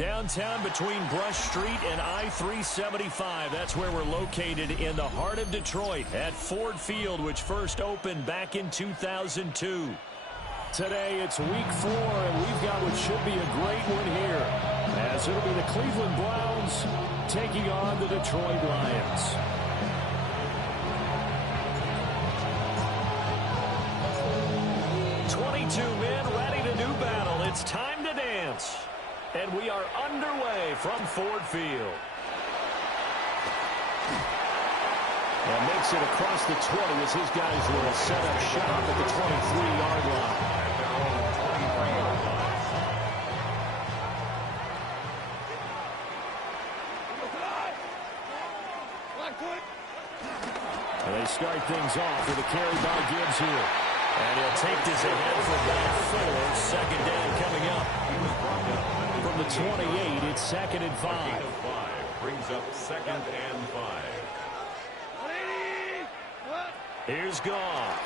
Downtown between Brush Street and I-375. That's where we're located in the heart of Detroit at Ford Field, which first opened back in 2002. Today it's week 4, and we've got what should be a great one here, as it'll be the Cleveland Browns taking on the Detroit Lions. Men ready to do battle. It's time to dance. And we are underway from Ford Field. And makes it across the 20 as his guys will set up shop at the 23-yard line. And they start things off with a carry by Gibbs here. And he'll take this ahead for about 4. Second down coming up. From the 28, it's 2nd and 5. Brings up 2nd and 5. Here's Goff.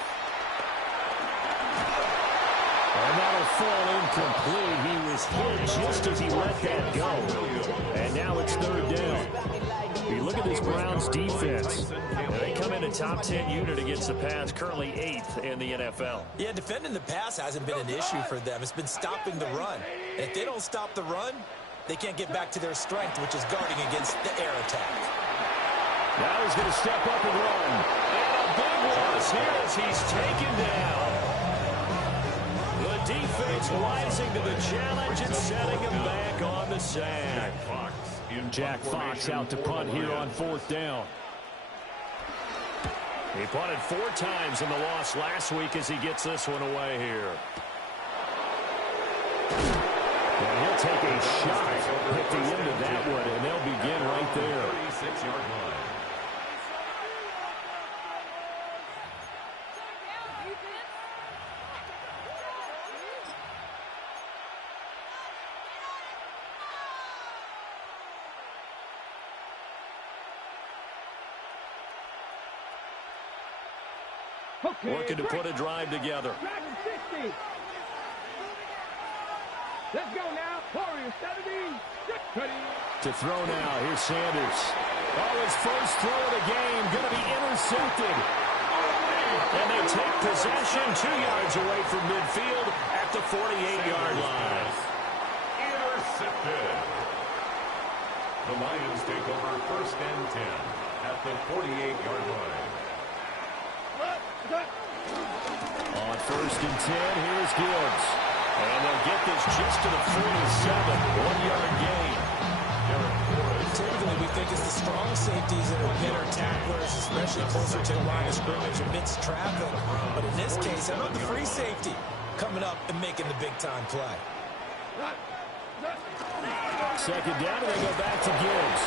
And that'll fall incomplete. He was hit just as he let that go. And now it's 3rd down. If you look at this Browns defense, they come in a top 10 unit against the pass, currently 8th in the NFL. Yeah, defending the pass hasn't been an issue for them. It's been stopping the run. And if they don't stop the run, they can't get back to their strength, which is guarding against the air attack. Now he's going to step up and run. And a big loss here as he's taken down. The defense rising to the challenge and setting him back on the sack. Jack Fox out to punt here on 4th down. He punted 4 times in the loss last week as he gets this one away here. And he'll take a shot at the end of that one, and they'll begin right there. 36-yard line. Looking to put a drive together. Let's go now. Warriors 70. To throw now. Here's Sanders. Oh, his first throw of the game going to be intercepted. And they take possession 2 yards away from midfield at the 48-yard line. Intercepted. The Lions take over 1st and 10 at the 48-yard line. On 1st and 10, here's Gibbs. And they'll get this just to the 47, 1-yard gain. Typically, we think it's the strong safeties that are better tacklers, especially closer to the line of scrimmage amidst traffic. But in this case, how about the free safety coming up and making the big-time play? 2nd down, and they go back to Gibbs.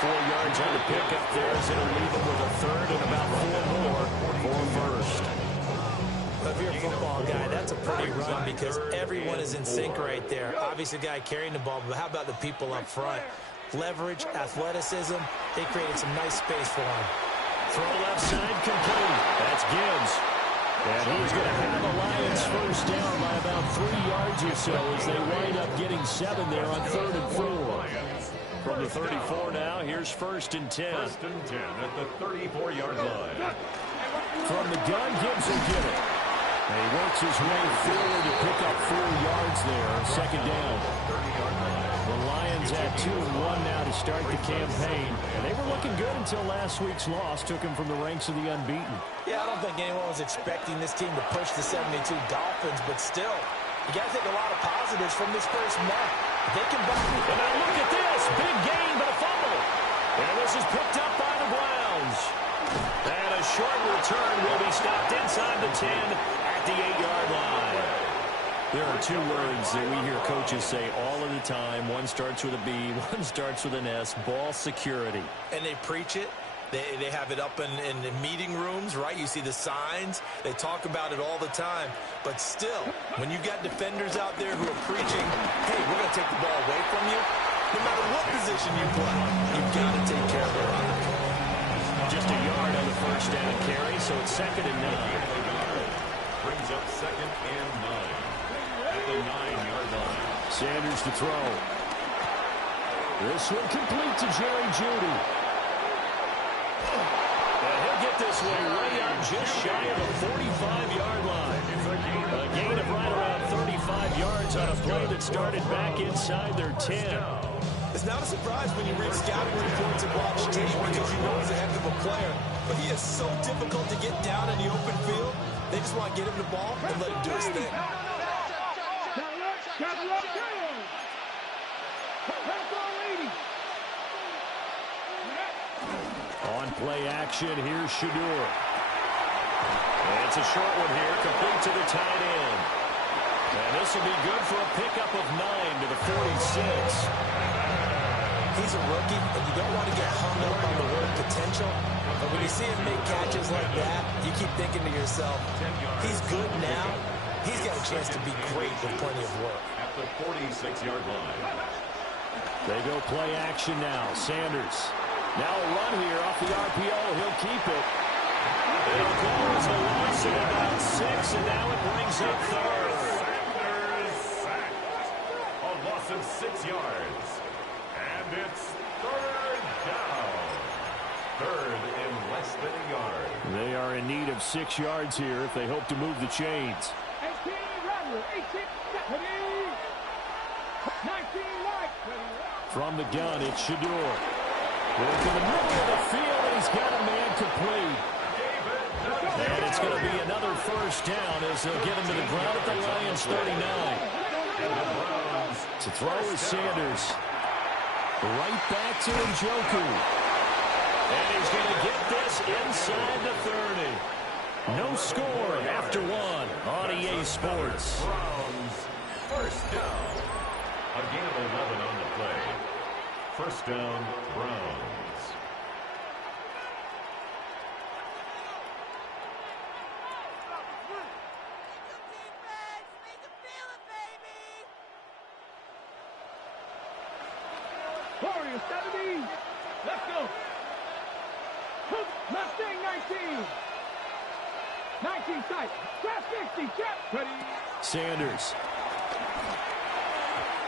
4 yards on the pickup there as it'll leave him with a 3rd and about 4 more for 1st. If you're a football guy, that's a pretty run because everyone is in sync right there. Obviously, the guy carrying the ball, but how about the people up front? Leverage, athleticism, they created some nice space for him. Throw left side complete. That's Gibbs. And he's going to have the Lions first down by about 3 yards or so as they wind up getting 7 there on 3rd and 4. From the 34 now, here's 1st and 10. 1st and 10 at the 34-yard line. From the gun, Gibbs will get it. And he works his way forward to pick up 4 yards there. 2nd down. The Lions at 2-1 now to start the campaign. And they were looking good until last week's loss took them from the ranks of the unbeaten. Yeah, I don't think anyone was expecting this team to push the 72 Dolphins, but still, you got to take a lot of positives from this first month. They can back it. And now look at this. Big gain, but a fumble. And this is picked up by the Browns. And a short return will be stopped inside the 10 at the 8-yard line. There are 2 words that we hear coaches say all of the time. One starts with a B, one starts with an S, ball security. And they preach it. They have it up in meeting rooms, right? You see the signs. They talk about it all the time. But still, when you got defenders out there who are preaching, hey, we're going to take the ball away from you, no matter what position you play, you've got to take care of the run. Just a yard on the first down carry, so it's 2nd and 9. Brings up 2nd and 9 at the 9-yard line. Sanders to throw. This one complete to Jerry Jeudy. And he'll get this one way up just shy of the 45-yard line. A gain of right around 35 yards on a play that started back inside their 10. It's not a surprise when you read scouting reports and watch tape because you know he's a heck of a player. But he is so difficult to get down in the open field. They just want to get him the ball and let him do his thing. On play action, here's Shedeur. It's a short one here, complete to the tight end. And this will be good for a pickup of 9 to the 46. He's a rookie, and you don't want to get hung up on the word potential. But when you see him make catches like that, you keep thinking to yourself, he's good now. He's got a chance to be great with plenty of work. At the 46-yard line. They go play action now. Sanders. Now a run here off the RPO. He'll keep it. It'll go as a loss of about 6, and now it brings up third. Sanders sacked. A loss of 6 yards. And it's third down. Third in less than a yard. They are in need of 6 yards here if they hope to move the chains. 18, Rattler, 18, 19, White. From the gun, it's Shedeur. Into the middle of the field, and he's got a man complete. And it's going to be another first down as they'll get him to the ground at the Lions 39. To throw is Sanders. Right back to Njoku. And he's going to get this inside the 30. No score after 1 on EA Sports. Browns, first down. A gain of 11 on the play. First down, Browns. Warriors 70. Let's go. Mustang 19. 19 tight. Trap 60. Trap. Ready. Sanders.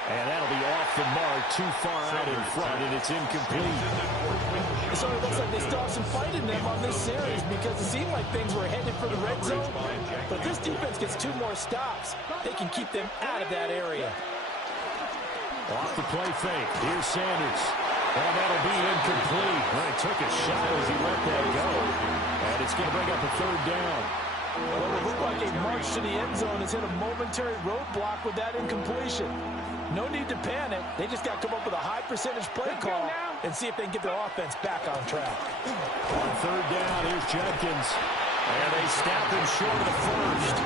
And that'll be off the mark, too far out in front, and it's incomplete. So it looks like they still have some fight in them on this series because it seemed like things were headed for the red zone. But this defense gets 2 more stops. They can keep them out of that area. Off the play fake. Here's Sanders. And that'll be incomplete. Well, he took a shot as he let that go. And it's going to bring up a third down. Well, it looked like a march to the end zone has hit a momentary roadblock with that incompletion. No need to panic. They just got to come up with a high percentage play call and see if they can get their offense back on track. On third down, here's Jenkins. And they snap him short of the first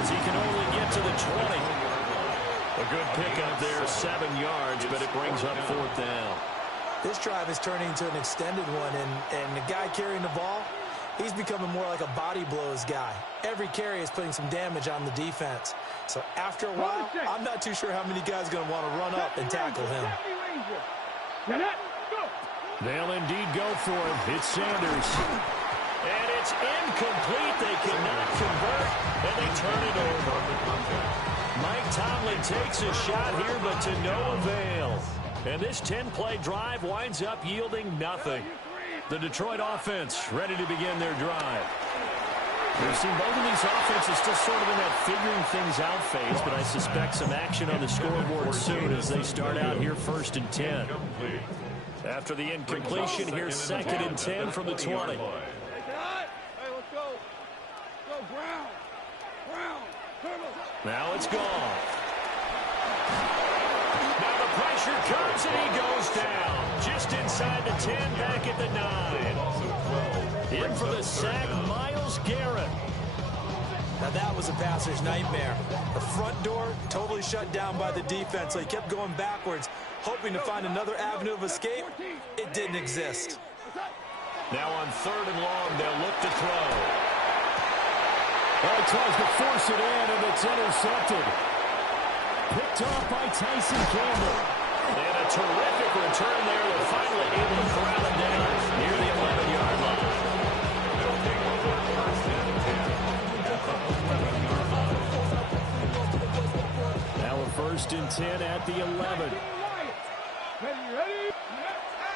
as he can only get to the 20. A good pickup there, 7 yards, but it brings up fourth down. This drive is turning into an extended one, and the guy carrying the ball, he's becoming more like a body blows guy. Every carry is putting some damage on the defense. So after a while, I'm not too sure how many guys are going to want to run up and tackle him. They'll indeed go for it. It's Sanders. And it's incomplete. They cannot convert, and they turn it over. Mike Tomlin takes a shot here, but to no avail. And this 10-play drive winds up yielding nothing. The Detroit offense ready to begin their drive. We've seen both of these offenses still sort of in that figuring things out phase, but I suspect some action on the scoreboard soon as they start out here first and 10. After the incompletion, here's second and 10 from the 20. Hey, let's go. Go, Brown. Now it's gone. Now the pressure comes and he goes down. Just inside the 10, back at the 9. In for the sack, Myles Garrett. Now that was a passer's nightmare. The front door totally shut down by the defense, so he kept going backwards, hoping to find another avenue of escape. It didn't exist. Now on third and long, they'll look to throw. Well, he tries to force it in, and it's intercepted. Picked off by Tyson Campbell. And a terrific return there. They're finally able to corral him down near the 11-yard line. Now a First and 10 at the 11.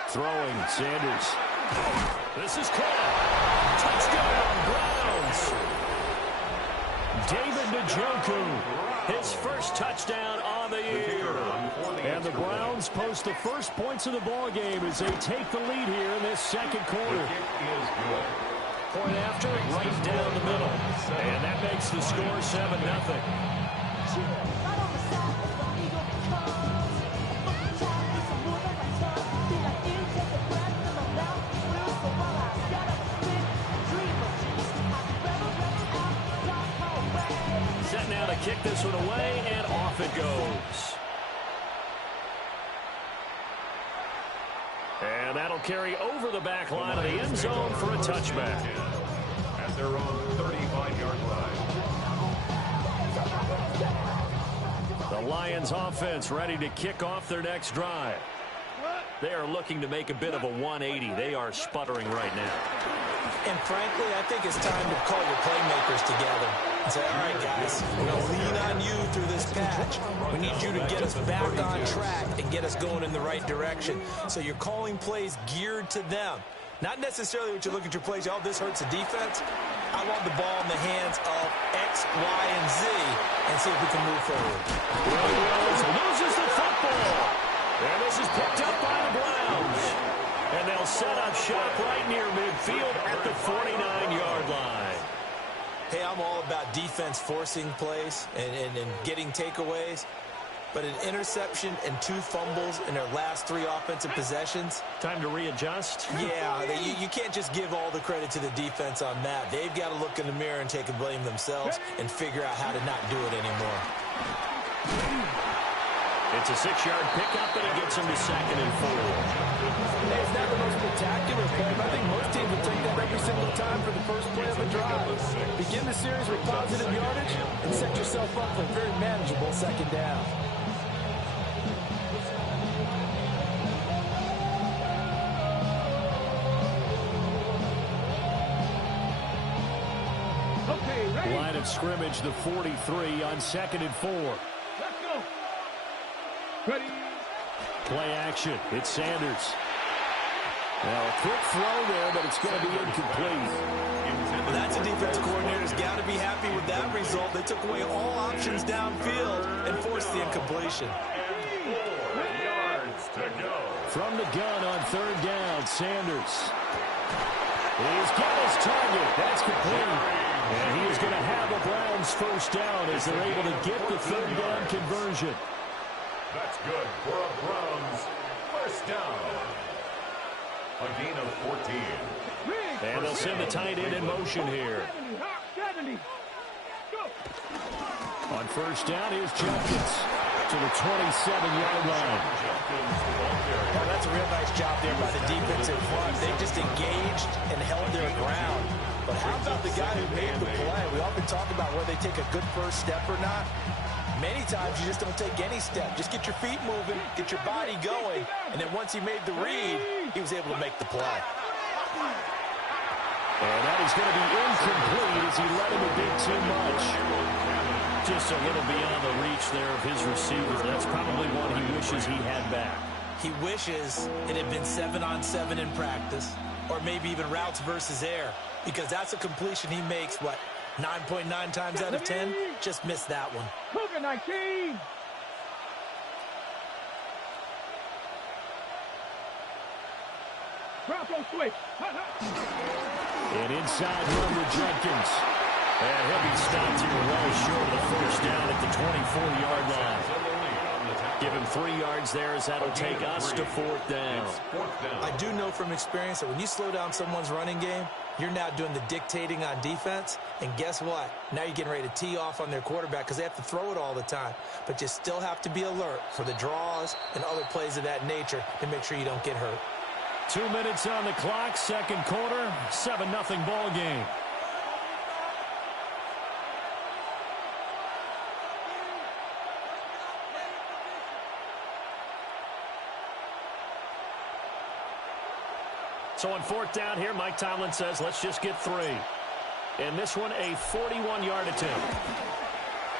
Throwing, Sanders. This is caught. Touchdown, Browns. David Njoku, his first touchdown on the year. And the Browns post the first points of the ball game as they take the lead here in this second quarter. Point after, right down the middle. And that makes the score 7-0. Set now to kick this one away, and off it goes. And that'll carry over the back line of the end zone for a touchback. At their own 35-yard line. The Lions offense ready to kick off their next drive. They are looking to make a bit of a 180. They are sputtering right now. And frankly, I think it's time to call your playmakers together and say, all right, guys, we're going to lean on you through this patch. We need you to get us back on track and get us going in the right direction. So you're calling plays geared to them. Not necessarily what you look at your plays, oh, this hurts the defense. I want the ball in the hands of X, Y, and Z and see if we can move forward. Williams loses the football. And this is picked up by the Browns. And they'll set up shop right near midfield at the 49-yard line. Hey, I'm all about defense forcing plays and getting takeaways. But an interception and 2 fumbles in their last 3 offensive possessions. Time to readjust? Yeah, you can't just give all the credit to the defense on that. They've got to look in the mirror and take the blame themselves and figure out how to not do it anymore. It's a 6-yard pickup, and it gets him to 2nd and 4. Hey, it's not the most spectacular play, but I think most teams will take that every single time for the first play of the drive. Begin the series with positive yardage and set yourself up for a very manageable second down. Line of scrimmage, the 43 on 2nd and 4. Let's go. Ready. Play action. It's Sanders. Now, a quick throw there, but it's going to be incomplete. Well, that's a defense coordinator's got to be happy with that result. They took away all options downfield and forced the incompletion. 4 yards to go. From the gun on 3rd down, Sanders. He's got his target. That's complete. And he is going to have the Browns first down as they're able to get the 3rd down conversion. That's good for a Browns first down. A gain of 14. And they'll send the tight end in motion here. 70. Go. On first down, here's Jenkins to the 27-yard line. Well, that's a real nice job there by the defensive front. They just engaged and held their ground. But how about the guy who made the play? We often talk about whether they take a good first step or not. Many times you just don't take any step. Just get your feet moving, get your body going, and then once he made the read, he was able to make the play. And that is going to be incomplete as he let him a bit too much. Just a little beyond the reach there of his receiver. That's probably one he wishes he had back. He wishes it had been 7-on-7 in practice, or maybe even routes versus air, because that's a completion he makes, what, 9.9 times out of 10? Just missed that one. Cougar 19. Bronco switch. And inside run to Jenkins. And he'll be stopped here well short of the first down at the 24-yard line. Give him 3 yards there as that'll take us to 4th down. I do know from experience that when you slow down someone's running game, you're now doing the dictating on defense. And guess what? Now you're getting ready to tee off on their quarterback because they have to throw it all the time. But you still have to be alert for the draws and other plays of that nature to make sure you don't get hurt. 2 minutes on the clock, second quarter, 7-0 ball game. So on 4th down here, Mike Tomlin says, let's just get 3. And this one, a 41-yard attempt.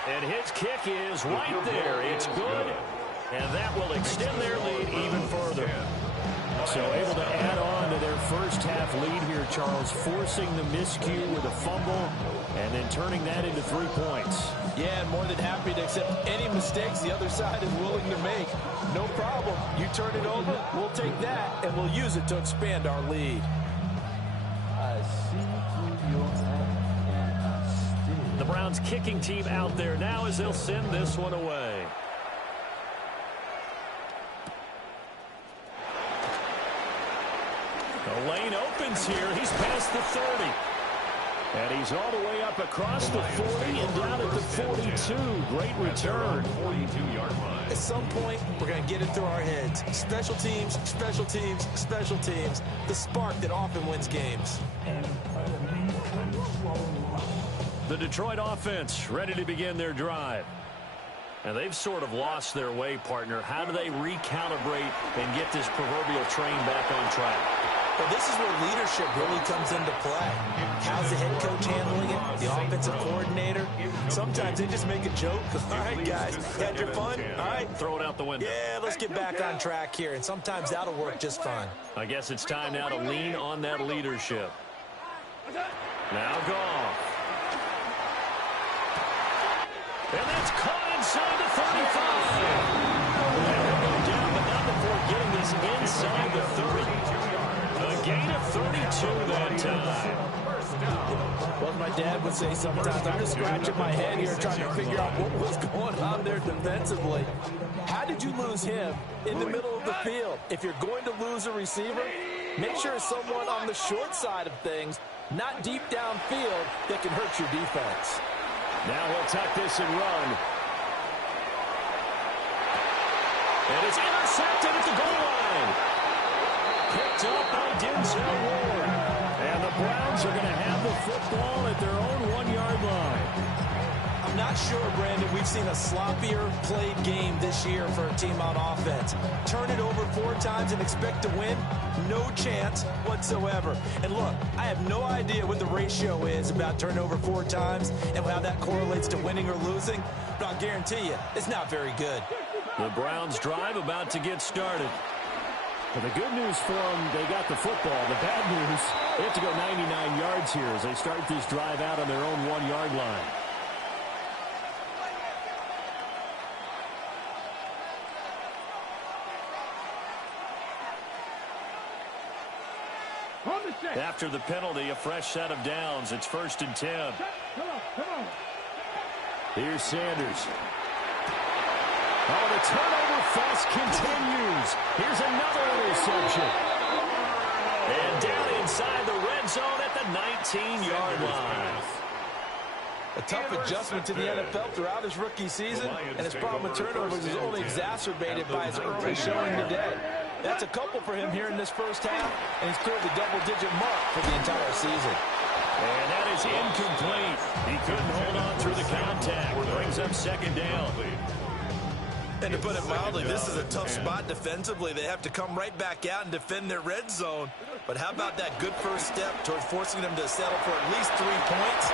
And his kick is right there. It's good. And that will extend their lead even further. So able to add on to their first half lead here, Charles, forcing the miscue with a fumble and then turning that into 3 points. Yeah, and more than happy to accept any mistakes the other side is willing to make. No problem. You turn it over, we'll take that, and we'll use it to expand our lead. The Browns kicking team out there now as they'll send this one away. The lane opens here. He's past the 30. And he's all the way up across the 40 and down at the 42. Great return. 42-yard line. At some point, we're going to get it through our heads. Special teams, special teams, special teams. The spark that often wins games. The Detroit offense ready to begin their drive. And they've sort of lost their way, partner. How do they recalibrate and get this proverbial train back on track? Well, this is where leadership really comes into play. How's the head coach handling it? The offensive coordinator? Sometimes they just make a joke. All right, guys, had your fun? All right. Throw it out the window. Yeah, let's get back on track here. And sometimes that'll work just fine. I guess it's time now to lean on that leadership. Now Goff. And that's caught inside the 35. And he'll go down, but not before getting this inside the 30. A gain of 32 that time. Well, my dad would say sometimes, I'm just scratching my head here trying to figure out what was going on there defensively. How did you lose him in the middle of the field? If you're going to lose a receiver, make sure it's someone on the short side of things, not deep downfield, that can hurt your defense. Now he'll tuck this and run. And it's intercepted at the goal line. Picked up by Denzel Ward. And the Browns are going to have the football at their own 1-yard line. I'm not sure, Brandon, we've seen a sloppier played game this year for a team on offense. Turn it over 4 times and expect to win? No chance whatsoever. And look, I have no idea what the ratio is about turnover 4 times and how that correlates to winning or losing, but I'll guarantee you, it's not very good. The Browns drive about to get started. Well, the good news for them, they got the football. The bad news, they have to go 99 yards here as they start this drive out on their own 1-yard line. After the penalty, a fresh set of downs. It's 1st and 10. Come on. Here's Sanders. Oh, the turnover fuss continues. Here's another interception. And down inside the red zone at the 19-yard line. A tough adjustment to the NFL throughout his rookie season, and his problem with turnovers is only exacerbated by his early showing today. That's a couple for him here in this first half, and he's cleared the double-digit mark for the entire season. And that is incomplete. He couldn't hold on through the contact. Brings up 2nd down. And to put it mildly, this is a tough spot defensively. They have to come right back out and defend their red zone. But how about that good first step towards forcing them to settle for at least 3 points?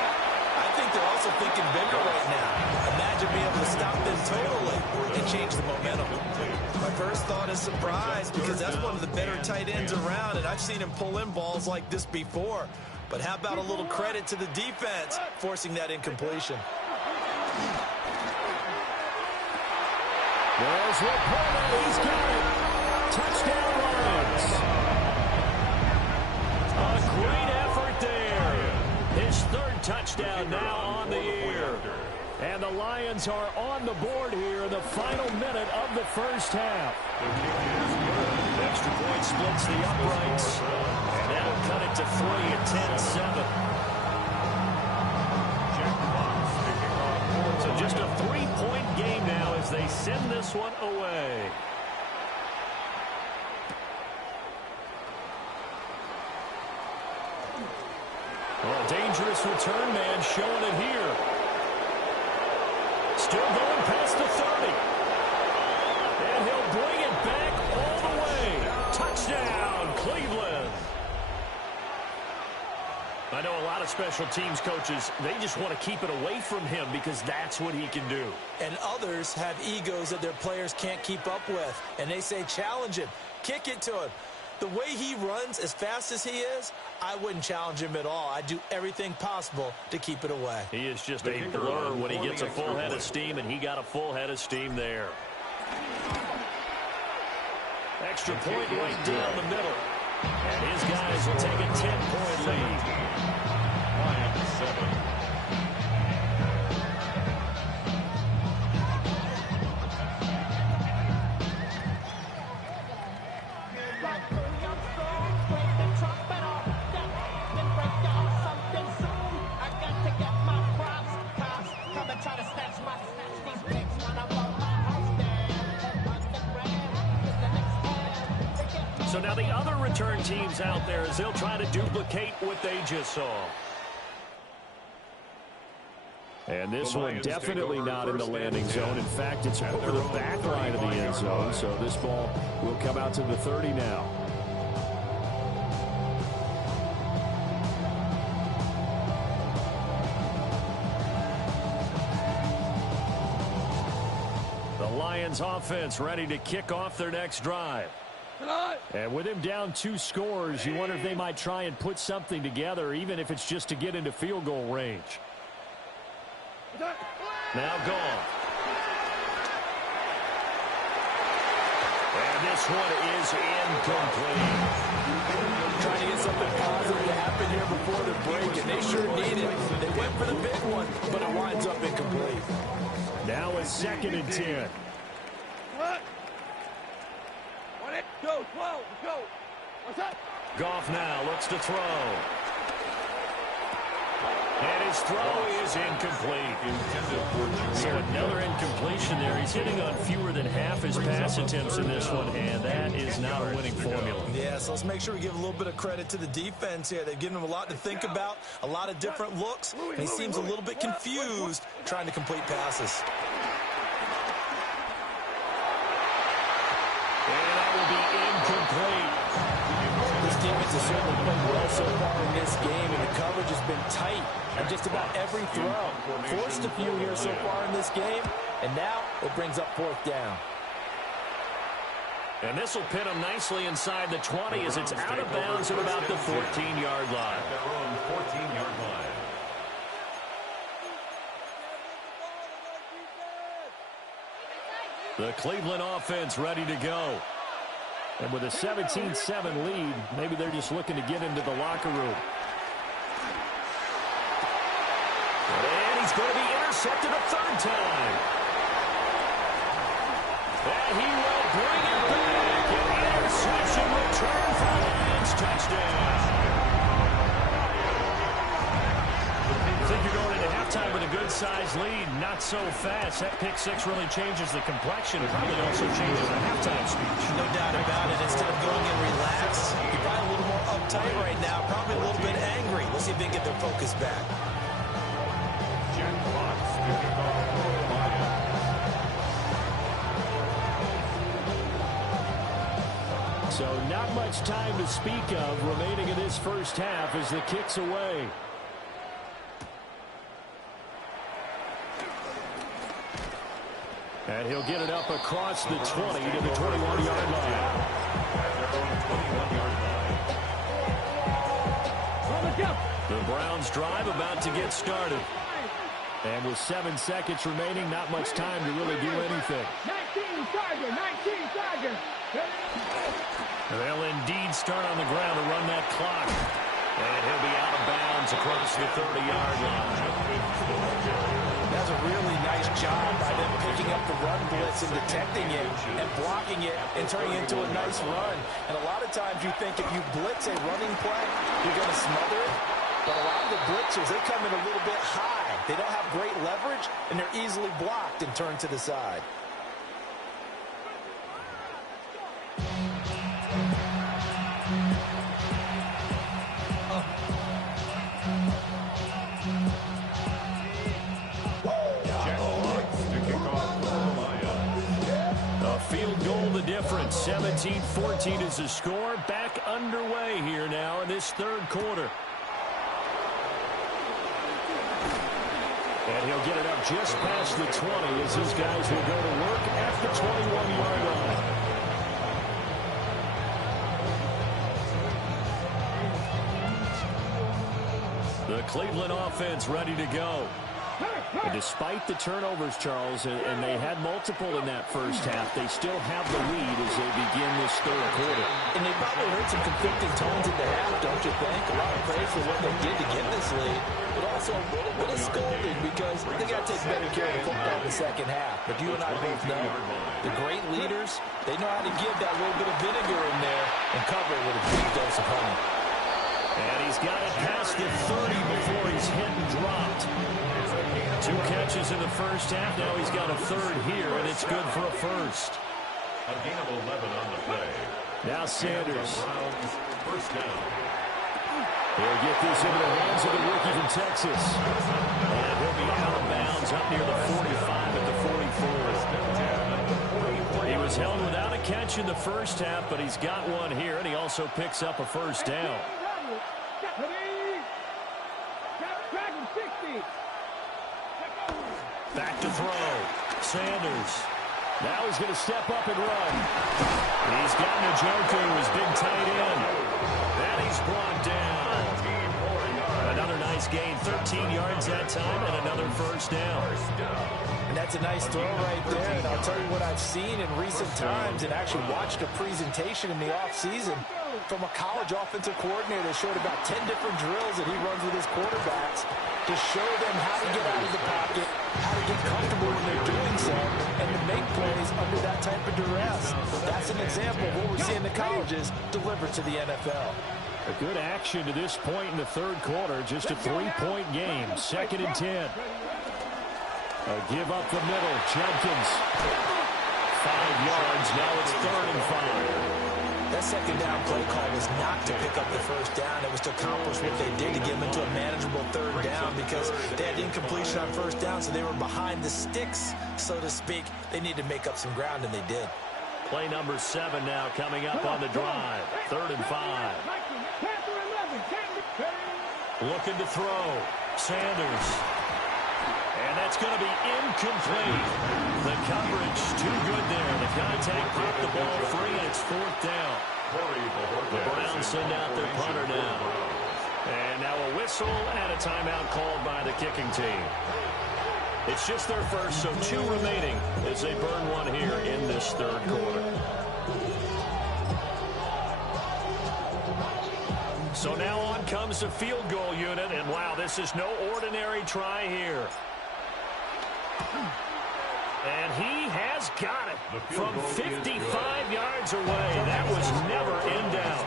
I think they're also thinking bigger right now. Imagine being able to stop them totally and change the momentum. My first thought is surprise because that's one of the better tight ends around, and I've seen him pull in balls like this before. But how about a little credit to the defense forcing that incompletion? There's Laporta. He's got it. Touchdown Lions. A great effort there. His 3rd touchdown now on the year. And the Lions are on the board here in the final minute of the first half. Extra point splits the uprights. And that'll cut it to 3 at 10-7. So just a 3-point game now as they send this one away. Well, a dangerous return man showing it here. Still going past the 30. And he'll bring it back all the way. Touchdown, Cleveland. I know a lot of special teams coaches, they just want to keep it away from him because that's what he can do. And others have egos that their players can't keep up with. And they say, challenge him, kick it to him. The way he runs as fast as he is, I wouldn't challenge him at all. I'd do everything possible to keep it away. He is just a blur when he gets a full head of steam, and he got a full head of steam there. Extra point right down the middle. And his guys will take a 10-point lead. 5-7. So now the other return teams out there as they'll try to duplicate what they just saw. And this one definitely not in the landing zone. In fact, it's over the back line of the end zone. So this ball will come out to the 30 now. The Lions offense ready to kick off their next drive. And with him down 2 scores, you wonder if they might try and put something together, even if it's just to get into field goal range. Now gone. And this one is incomplete. Trying to get something positive to happen here before the break, and they sure need it. They went for the big one, but it winds up incomplete. Now it's 2nd and 10. Go, 12, go. What's up? Goff now looks to throw. And his throw is incomplete. So another incompletion there. He's hitting on fewer than half his pass attempts in this one, and that is not a winning formula. Yeah, so let's make sure we give a little bit of credit to the defense here. They've given him a lot to think about, a lot of different looks, and he seems a little bit confused trying to complete passes. And that will be incomplete. This defense has certainly played well so far in this game, and the coverage has been tight on just about every throw. Forced a few here so far in this game, and now it brings up 4th down. And this will pin him nicely inside the 20 as it's out of bounds at about the 14-yard line. Their own 14-yard line. The Cleveland offense ready to go. And with a 17-7 lead, maybe they're just looking to get into the locker room. And he's going to be intercepted a 3rd time. And he will bring it back. An interception return for the Lions. Touchdown. I think you're going into halftime with a good-sized lead. Not so fast. That pick 6 really changes the complexion. It probably also changes the halftime speech. No doubt about it. Instead of going in relaxed, you're probably a little more uptight right now, probably a little bit angry. Let's see if they can get their focus back. Jack Fox to kick off for the Lions. So not much time to speak of remaining in this first half as the kick's away. And he'll get it up across the 20 to the 21-yard line. The Browns drive about to get started. And with 7 seconds remaining, not much time to really do anything. 19 Tiger. They'll indeed start on the ground to run that clock. And he'll be out of bounds across the 30-yard line. That's a really nice job by them picking up the run blitz and detecting it and blocking it and turning it into a nice run. And a lot of times you think if you blitz a running play, you're going to smother it. But a lot of the blitzers, they come in a little bit high. They don't have great leverage, and they're easily blocked and turned to the side. Field goal the difference. 17-14 is the score. Back underway here now in this 3rd quarter. And he'll get it up just past the 20 as his guys will go to work at the 21-yard line. The Cleveland offense ready to go. And despite the turnovers, Charles, and they had multiple in that first half, they still have the lead as they begin this third quarter. And they probably heard some conflicting tones at the half, don't you think? A lot of praise for what they did to get this lead, but also a little bit of scolding because they got to take better care of the football in the second half. But you and I both know the great leaders, they know how to give that little bit of vinegar in there and cover it with a big dose of honey. And he's got it past the 30 before he's hit and dropped. 2 catches in the first half. Now he's got a third here, and it's good for a first. A gain of 11 on the play. Now Sanders. First down. He'll get this into the hands of the rookie from Texas. And he'll be out of bounds up near the 45 at the 44. He was held without a catch in the first half, but he's got one here, and he also picks up a first down. Back to throw. Sanders. Now he's going to step up and run. He's got Njoku, his big tight end. And he's brought down. Another nice gain. 13 yards that time and another first down. And that's a nice throw right there. And I'll tell you what I've seen in recent times and actually watched a presentation in the offseason from a college offensive coordinator that showed about 10 different drills that he runs with his quarterbacks to show them how to get out of the pocket, how to get comfortable when they're doing so, and to make plays under that type of duress. That's an example of what we're seeing the colleges deliver to the NFL. A good action to this point in the third quarter. Just a 3-point game. 2nd and 10. A give up the middle. Judkins. 5 yards. Now it's 3rd and 5. That second down play call was not to pick up the first down. It was to accomplish what they did to get them into a manageable third down because they had incompletion on first down, so they were behind the sticks, so to speak. They needed to make up some ground, and they did. Play number 7 now coming up on the drive. 3rd and 5. Looking to throw. Sanders. And that's going to be incomplete. The coverage too good there. The contact popped the ball free, and it's 4th down. The Browns send out their punter now. And now a whistle and a timeout called by the kicking team. It's just their first, so 2 remaining as they burn one here in this third quarter. So now on comes the field goal unit, and wow, this is no ordinary try here. And he has got it from 55 yards away. That was never in doubt.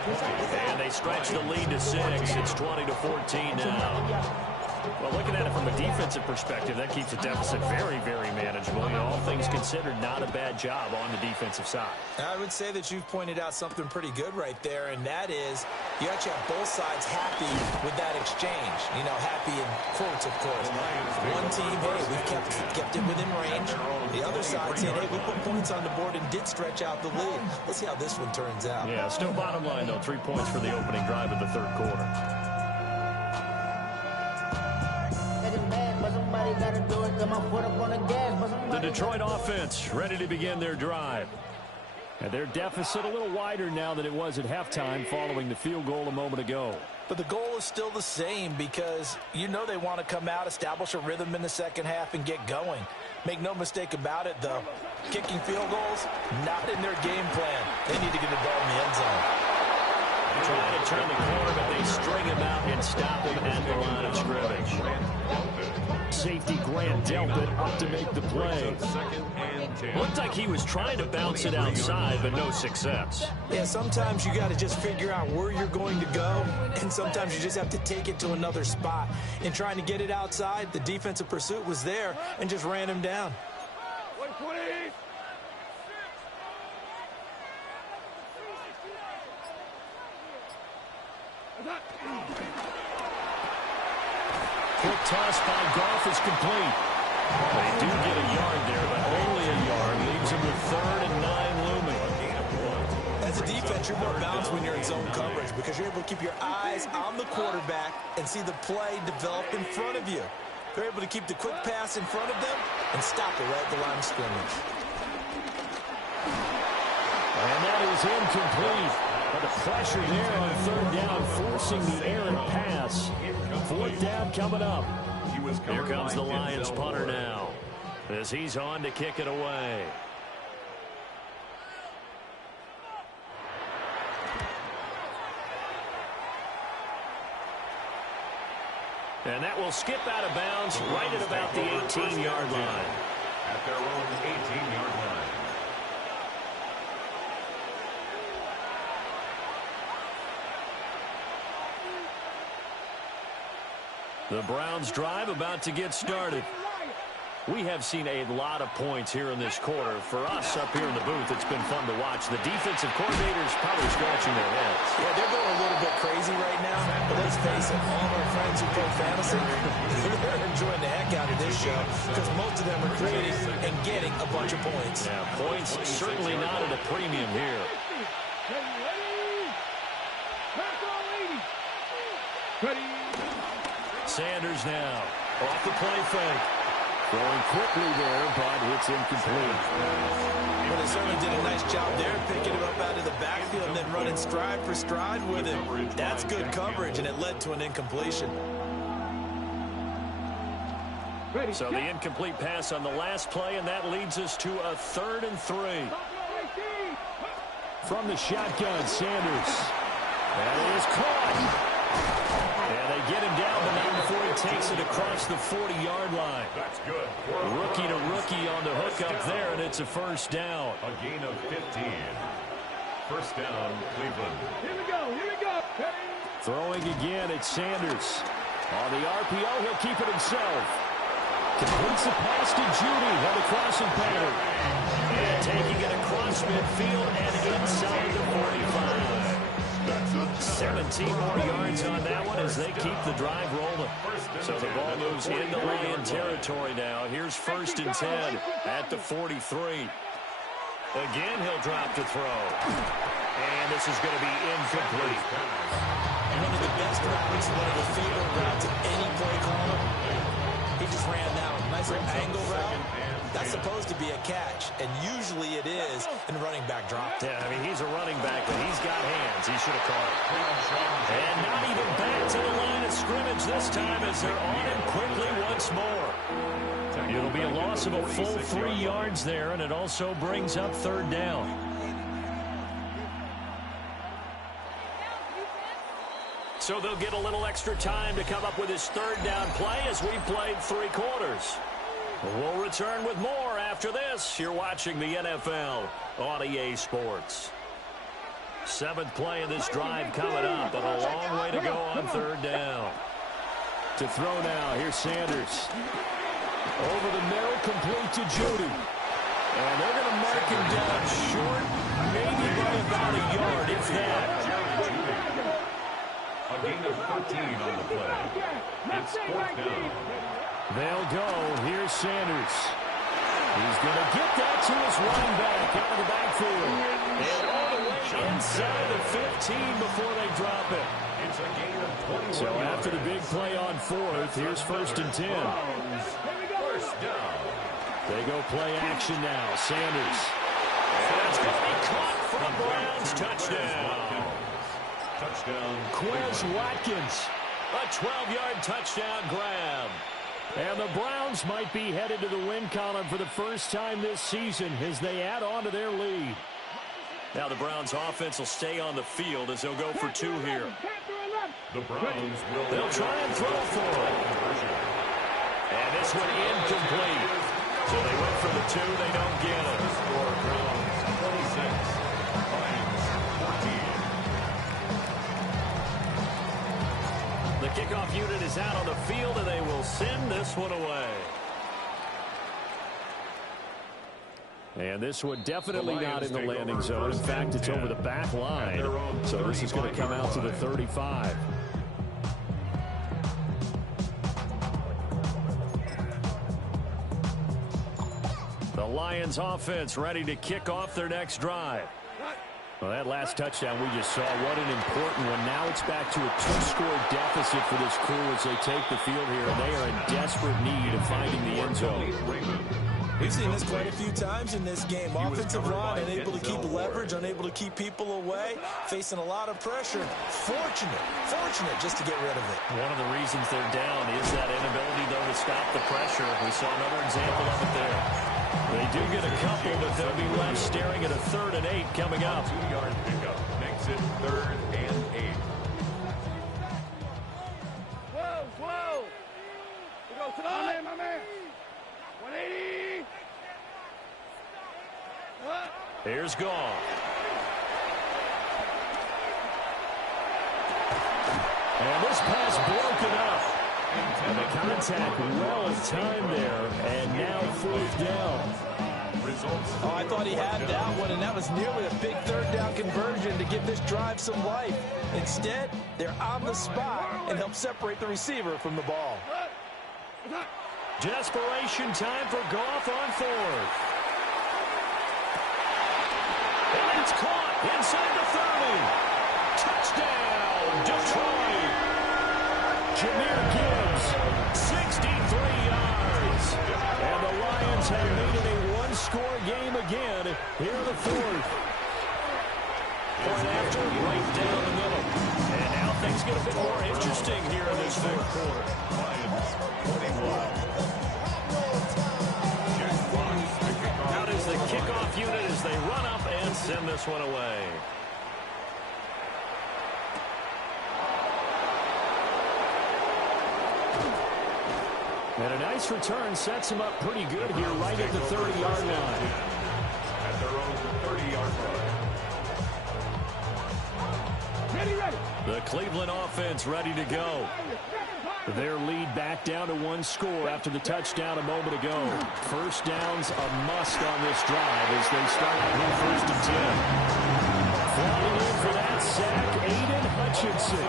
And they stretch the lead to 6. It's 20-14 now. Well, looking at it from a defensive perspective, that keeps the deficit very, very manageable. You know, all things considered, not a bad job on the defensive side. I would say that you've pointed out something pretty good right there, and that is you actually have both sides happy with that exchange. You know, happy in quotes, of course. One team, hey, we've kept it within range. The other side saying, hey, we put points on the board and did stretch out the lead. Let's see how this one turns out. Yeah, still bottom line, though, 3 points for the opening drive of the third quarter. The Detroit offense ready to begin their drive. And their deficit a little wider now than it was at halftime following the field goal a moment ago. But the goal is still the same because you know they want to come out, establish a rhythm in the second half, and get going. Make no mistake about it, though. Kicking field goals, not in their game plan. They need to get the ball in the end zone. Trying to turn the corner, but they string him out and stop him at the line of scrimmage. Safety Grant dealt it up to make the play. Looked like he was trying to bounce it outside, but no success. Yeah, sometimes you got to just figure out where you're going to go, and sometimes you just have to take it to another spot. In trying to get it outside, the defensive pursuit was there and just ran him down. Quick toss by Goff is complete. They do get a yard there, but only a yard. Leaves him with 3rd and 9 looming. As a defense, you're more balanced when you're in zone coverage because you're able to keep your eyes on the quarterback and see the play develop in front of you. They're able to keep the quick pass in front of them and stop it right at the line of scrimmage. And that is incomplete. But the pressure there on third down, forcing the errant pass. Fourth down coming up. Here comes the Lions punter now, as he's on to kick it away. And that will skip out of bounds right at about the 18-yard line. At their own 18-yard line. The Browns drive about to get started. We have seen a lot of points here in this quarter. For us up here in the booth, it's been fun to watch. The defensive coordinators probably scratching their heads. Yeah, they're going a little bit crazy right now. But let's face it, all of our friends who play fantasy, they're enjoying the heck out of this show because most of them are creating and getting a bunch of points. Yeah, points certainly not at a premium here. Sanders now off the play fake. Going quickly there, but it's incomplete. Well, they certainly did a nice job there, picking him up out of the backfield and then running stride for stride with him. That's good coverage, and it led to an incompletion. So the incomplete pass on the last play, and that leads us to a 3rd and 3. From the shotgun, Sanders. That is caught. And they get him down, but not before he takes it across the 40-yard line. That's good. Rookie to rookie on the hook up there, and it's a first down. A gain of 15. First down, Cleveland. Here we go, here we go. Throwing again, it's Sanders. On the RPO, he'll keep it himself. Completes the pass to Judy on the crossing pattern. And taking it across midfield and inside the 45. 17 more yards on that one as they keep the drive rolling. So the ball moves into Lion territory now. Here's 1st and 10 at the 43. Again, he'll drop to throw. And this is going to be incomplete. One of the best routes, one of the favorite routes of any play caller. He just ran down a nice little angle route. That's supposed to be a catch, and usually it is in running back drop. Yeah, I mean, he's a running back, but he's got hands. He should have caught it. And not even back to the line of scrimmage this time as they're on him quickly once more. It'll be a loss of a full 3 yards there, and it also brings up 3rd down. So they'll get a little extra time to come up with his 3rd down play as we played 3 quarters. We'll return with more after this. You're watching the NFL on EA Sports. 7th play of this drive coming up, and a long way to go on 3rd down. To throw now, here's Sanders. Over the middle, complete to Judy. And they're going to mark him down short, maybe by about a yard, if that. A gain of 13 on the play. It's 4th down. They'll go. Here's Sanders. He's going to get that to his running back out of the backfield. And all the way inside the 15 before they drop it. It's a gain of 21. So after the big play on 4th, here's 1st and 10. First down. They go play action now. Sanders. And it's going to be caught for a Browns touchdown. Touchdown. Quez Watkins. A 12-yard touchdown grab. And the Browns might be headed to the win column for the first time this season as they add on to their lead. Now the Browns offense will stay on the field as they'll go for 2 here. The Browns will. They'll try and throw for it. And this one incomplete. So they went for the 2. They don't get it. Score Browns 26. Lions 14. The kickoff unit is out on the field, and they will send this one away. And this one definitely not in the landing zone. In fact, it's over the back line. So this is going to come out to the 35. The Lions offense ready to kick off their next drive. Well, that last touchdown we just saw, what an important one. Now it's back to a 2-score deficit for this crew as they take the field here, and they are in desperate need of finding the end zone. We've seen this quite a few times in this game. Offensive line unable to keep leverage, unable to keep people away, facing a lot of pressure. Fortunate just to get rid of it. One of the reasons they're down is that inability, though, to stop the pressure. We saw another example of it there. They do get a couple, but they'll be left staring at a 3rd and 8 coming up. 2-yard pickup makes it 3rd and 8. Whoa! We go to the my man. 180. Here's Goff. And this pass broken up. And the contact well timed there, and now 4th down. Oh, I thought he had that one, and that was nearly a big 3rd down conversion to give this drive some life. Instead, they're on the spot and help separate the receiver from the ball. Desperation time for Goff on 4th. And it's caught inside the 30. Touchdown, Detroit. Jameer Gibbs, 63 yards. And the Lions have made it a 1-score game again here in the 4th. Point after, right down the middle. And now things get a bit more interesting here in this 4th quarter. Lions 21. Out is the kickoff unit as they run up and send this one away. And a nice return sets him up pretty good here right at the 30-yard line. At their own 30-yard line. Ready. The Cleveland offense ready to go. Their lead back down to 1 score after the touchdown a moment ago. First down's a must on this drive as they start out here 1st and 10. Flying in for that sack, Aiden Hutchinson.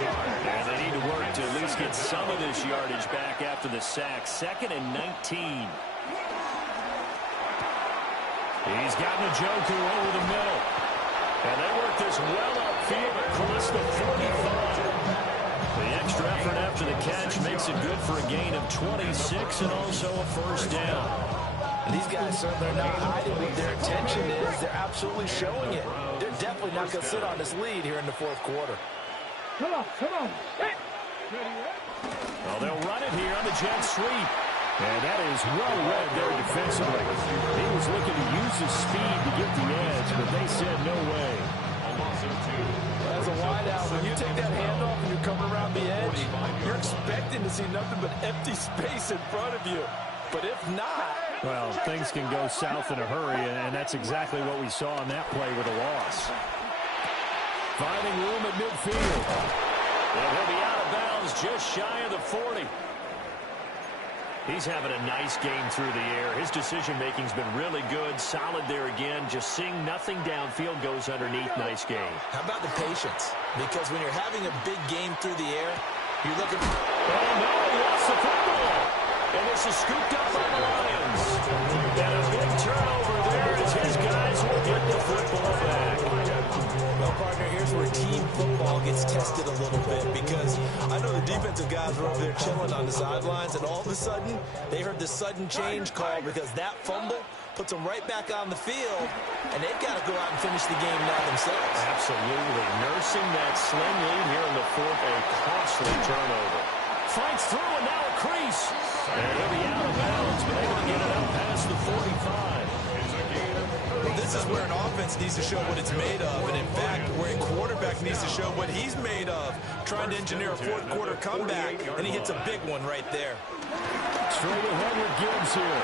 And they need to work to at least get some of this yardage back after the sack. 2nd and 19. He's got Njoku over the middle. And they work this well upfield across the 45. The extra effort after the catch makes it good for a gain of 26 and also a 1st down. And these guys certainly are not hiding what their intention is. They're absolutely showing it. They're definitely not going to sit on this lead here in the 4th quarter. Come on. Hey. Well, they'll run it here on the jet sweep. And that is well read there defensively. He was looking to use his speed to get the edge, but they said no way. As a wideout, when you take that handoff and you're coming around the edge, you're expecting to see nothing but empty space in front of you. But if not... Well, things can go south in a hurry, and that's exactly what we saw on that play with a loss. Finding room at midfield. And he'll be out of bounds just shy of the 40. He's having a nice game through the air. His decision-making's been really good. Solid there again. Just seeing nothing downfield goes underneath. Nice game. How about the patience? Because when you're having a big game through the air, you're looking... Oh, no, he lost the football. And this is scooped up by the Lions. And a big turnover there as his guys will get the football back. Well, partner, here's where team football gets tested a little bit because I know the defensive guys were over there chilling on the sidelines, and all of a sudden, they heard the sudden change call because that fumble puts them right back on the field, and they've got to go out and finish the game now themselves. Absolutely. Nursing that slim lead here in the 4th, a costly turnover. Fights through, and now a crease. And he'll be out of bounds, but able to get it up past the 45. Well, this is where an offense needs to show what it's made of, and in fact, where a quarterback needs to show what he's made of, trying to engineer a 4th quarter comeback, and he hits a big one right there. Straight ahead with Gibbs here.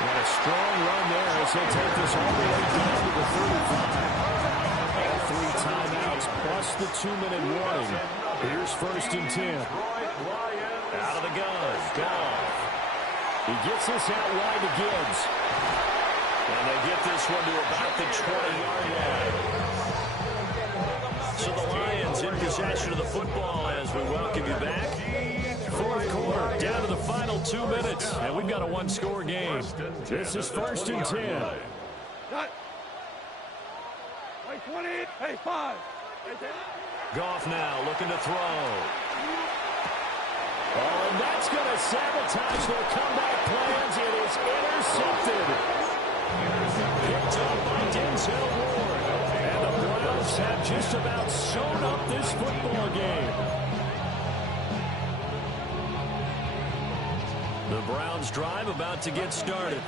And a strong run there as he'll take this all the way down to the 35. All 3 timeouts plus the 2-minute warning. Here's 1st and 10. Out of the gun. Goff. He gets this out wide to Gibbs. And they get this one to about the 20-yard line. So the Lions in possession of the football as we welcome you back. 4th quarter, down to the final 2 minutes. And we've got a 1-score game. This is 1st and 10. Hey, 20. Hey, 5. Goff now looking to throw. Oh, and that's going to sabotage their comeback plans. It is intercepted. Picked up by Denzel Ward. And the Browns have just about sewn up this football game. The Browns drive about to get started.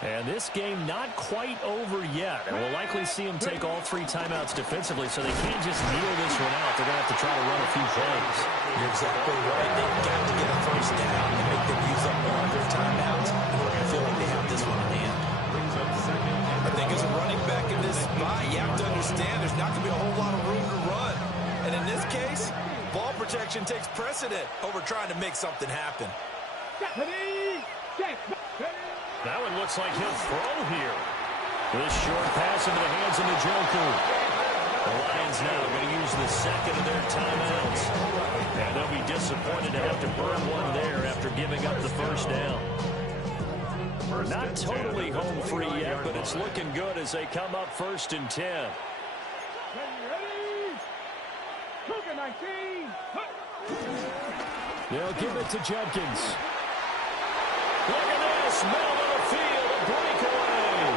And this game not quite over yet. And we'll likely see them take all 3 timeouts defensively, so they can't just kneel this one out. They're going to have to try to run a few plays. You're exactly right. They've got to get a first down and make them use up all of their timeouts. And we're going to feel like they have this one in hand. I think as a running back in this spot, you have to understand there's not going to be a whole lot of room to run. And in this case, ball protection takes precedent over trying to make something happen. That one looks like he'll throw here. This short pass into the hands of the Joker. The Lions now going to use the second of their timeouts. And they'll be disappointed to have to burn one there after giving up the first down. Not totally home free yet, but it's looking good as they come up 1st and 10. They'll give it to Judkins. Look at this, middle of the field, a breakaway.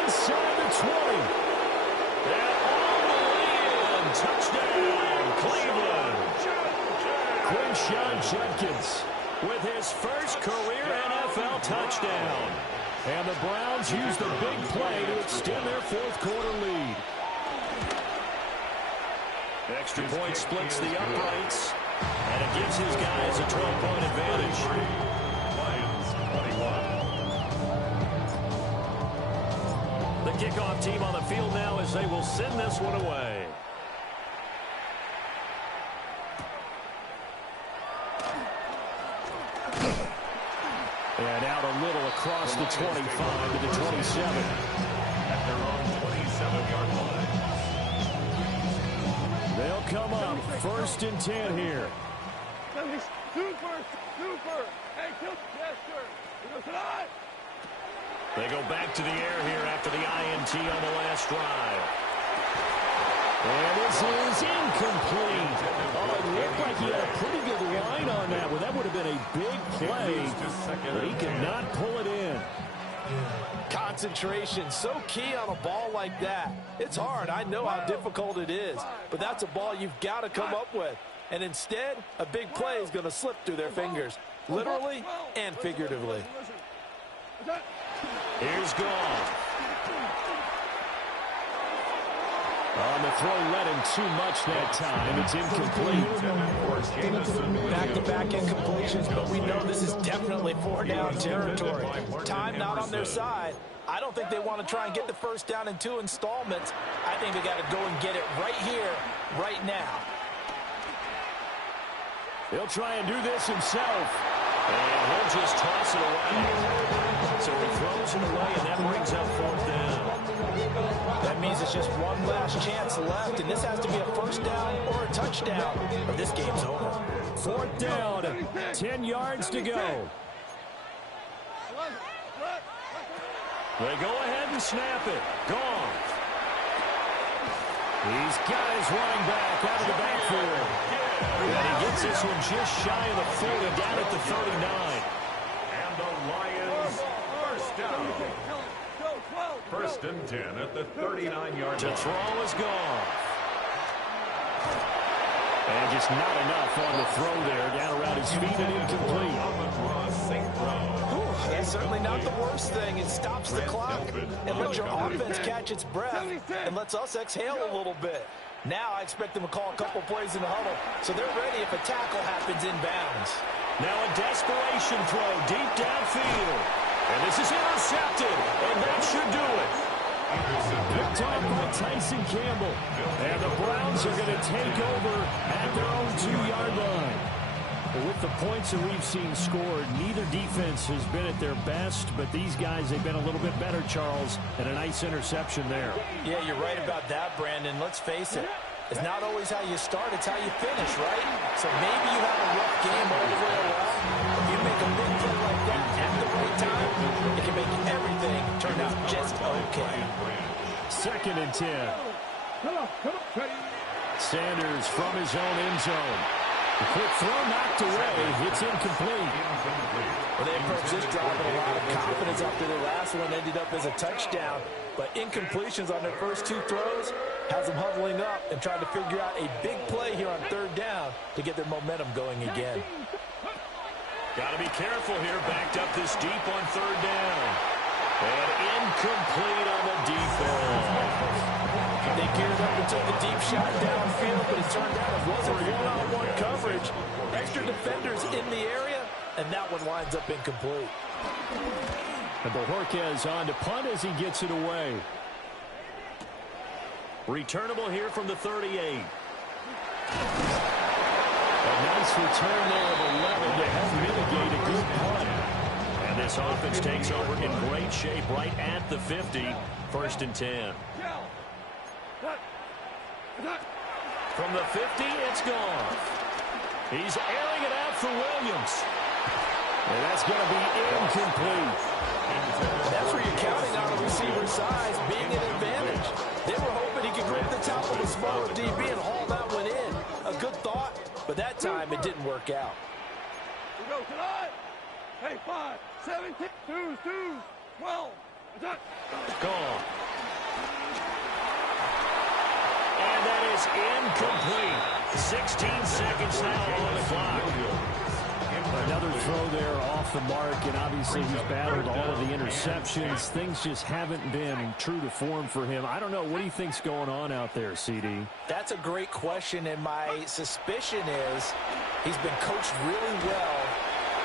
Inside the 20. And all the way in. Touchdown, Cleveland. Quinshawn Judkins with his first career NFL touchdown. And the Browns use the big play to extend their 4th quarter lead. Extra point splits the uprights. And it gives his guys a 12-point advantage. The kickoff team on the field now as they will send this one away. And out a little across the 25 to the 27. At their own 27-yard line. They'll come up 1st and 10 here. Super. Hey, yes, sir. They go back to the air here after the INT on the last drive. And this is incomplete. Oh, it looked like he had a pretty good line on that one. That would have been a big play, but he could not pull it in. Concentration, so key on a ball like that. It's hard. I know how difficult it is, but that's a ball you've got to come up with. And instead, a big play is going to slip through their fingers, literally and figuratively. Here's Goff. On the throw, led him too much that time. It's incomplete. Back-to-back incompletions, but we know this is definitely 4-down territory. Time not on their side. I don't think they want to try and get the first down in 2 installments. I think they got to go and get it right here, right now. He'll try and do this himself. And he'll just toss it away. So he throws it away, and that brings up 4th down. That means it's just one last chance left, and this has to be a first down or a touchdown, or this game's over. 4th down, 10 yards to go. They go ahead and snap it. Gone. He's got his running back out of the backfield. And he gets this one just shy of the 40, down at the 39. And the Lions, first down. 1st and 10 at the 39-yard To line. throw is gone. And just not enough on the throw there. Down around his feet and incomplete. That's certainly not the worst thing. It stops the clock and lets your offense catch its breath and lets us exhale a little bit. Now I expect them to call a couple plays in the huddle, so they're ready if a tackle happens inbounds. Now a desperation throw deep downfield. And this is intercepted, and that should do it. Picked off by Tyson Campbell. And the Browns are going to take over at their own 2-yard line. But with the points that we've seen scored, neither defense has been at their best, but these guys, they've been a little bit better, Charles, and a nice interception there. Yeah, you're right about that, Brandon. Let's face it. It's not always how you start, it's how you finish, right? So maybe you have a rough game all the way around. If you make a big play like that at the right time, it can make everything turn out just okay. 2nd and 10. Come on. Ready. Sanders from his own end zone. The quick throw knocked away. It's incomplete. Well, they approached this drive with a lot of confidence after the last one ended up as a touchdown. But incompletions on their first 2 throws has them huddling up and trying to figure out a big play here on 3rd down to get their momentum going again. Got to be careful here. Backed up this deep on 3rd down. And incomplete on the defense. They geared up and took a deep shot downfield, but it turned out it wasn't one-on-one coverage. Extra defenders in the area, and that one winds up incomplete. And Bojorquez on to punt as he gets it away. Returnable here from the 38. A nice return there of 11 to help mitigate a good punt. And this offense takes over in great shape right at the 50. 1st and 10. From the 50, it's gone. He's airing it out for Williams. And that's going to be incomplete. That's where you're counting on a receiver's size being an advantage. They were hoping he could grab the top of a smaller DB and haul that one in. A good thought, but that time it didn't work out. We go tonight. Hey, 5, 17, 2, 12. Gone. And that is incomplete. 16 seconds now on the clock. Another throw there off the mark, and obviously he's battled all of the interceptions. Things just haven't been true to form for him. I don't know. What do you think's going on out there, CD? That's a great question, and my suspicion is he's been coached really well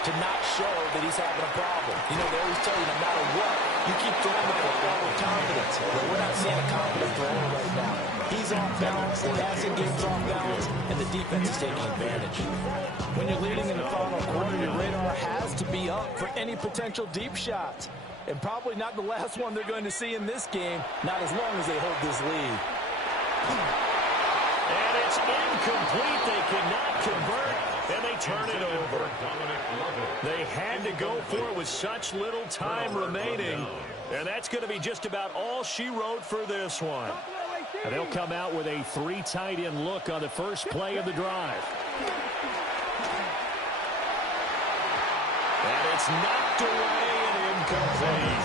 to not show that he's having a problem. You know, they always tell you no matter what, you keep throwing the football with confidence. But we're not seeing a confident thrower right now. He's off balance, the passing game's off balance, and the defense is taking advantage. When you're leading in the final quarter, your radar has to be up for any potential deep shots. And probably not the last one they're going to see in this game, not as long as they hold this lead. And it's incomplete. They cannot convert, and they turn it over. They had to go for it with such little time remaining, and that's going to be just about all she wrote for this one. And they'll come out with a 3 tight end look on the first play of the drive. And it's knocked away and incomplete.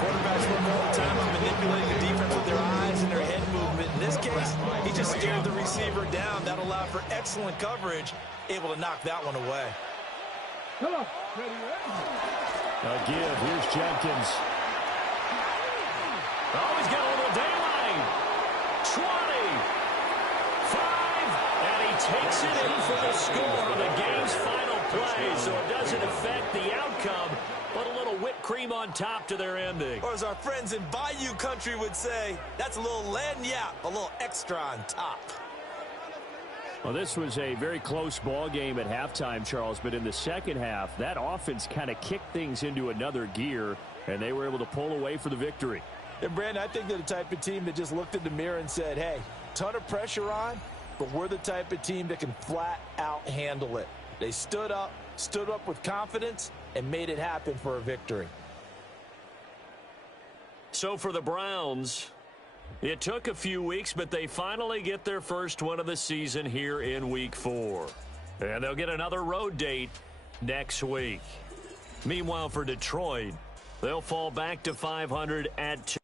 Quarterbacks work all the time on manipulating the defense with their eyes and their head movement. In this case, he just stared the receiver down. That allowed for excellent coverage, able to knock that one away. Come on. A give. Here's Jenkins. Oh, he's got a little daylight. 20. 5. And he takes it in for the score on the game's final play. So it doesn't affect the outcome, but a little whipped cream on top to their ending. Or as our friends in Bayou country would say, that's a little lagniappe, a little extra on top. Well, this was a very close ball game at halftime, Charles, but in the second half, that offense kind of kicked things into another gear, and they were able to pull away for the victory. And, Brandon, I think they're the type of team that just looked in the mirror and said, hey, ton of pressure on, but we're the type of team that can flat out handle it. They stood up with confidence, and made it happen for a victory. So for the Browns, it took a few weeks, but they finally get their first one of the season here in Week 4. And they'll get another road date next week. Meanwhile, for Detroit, they'll fall back to 500 at 2.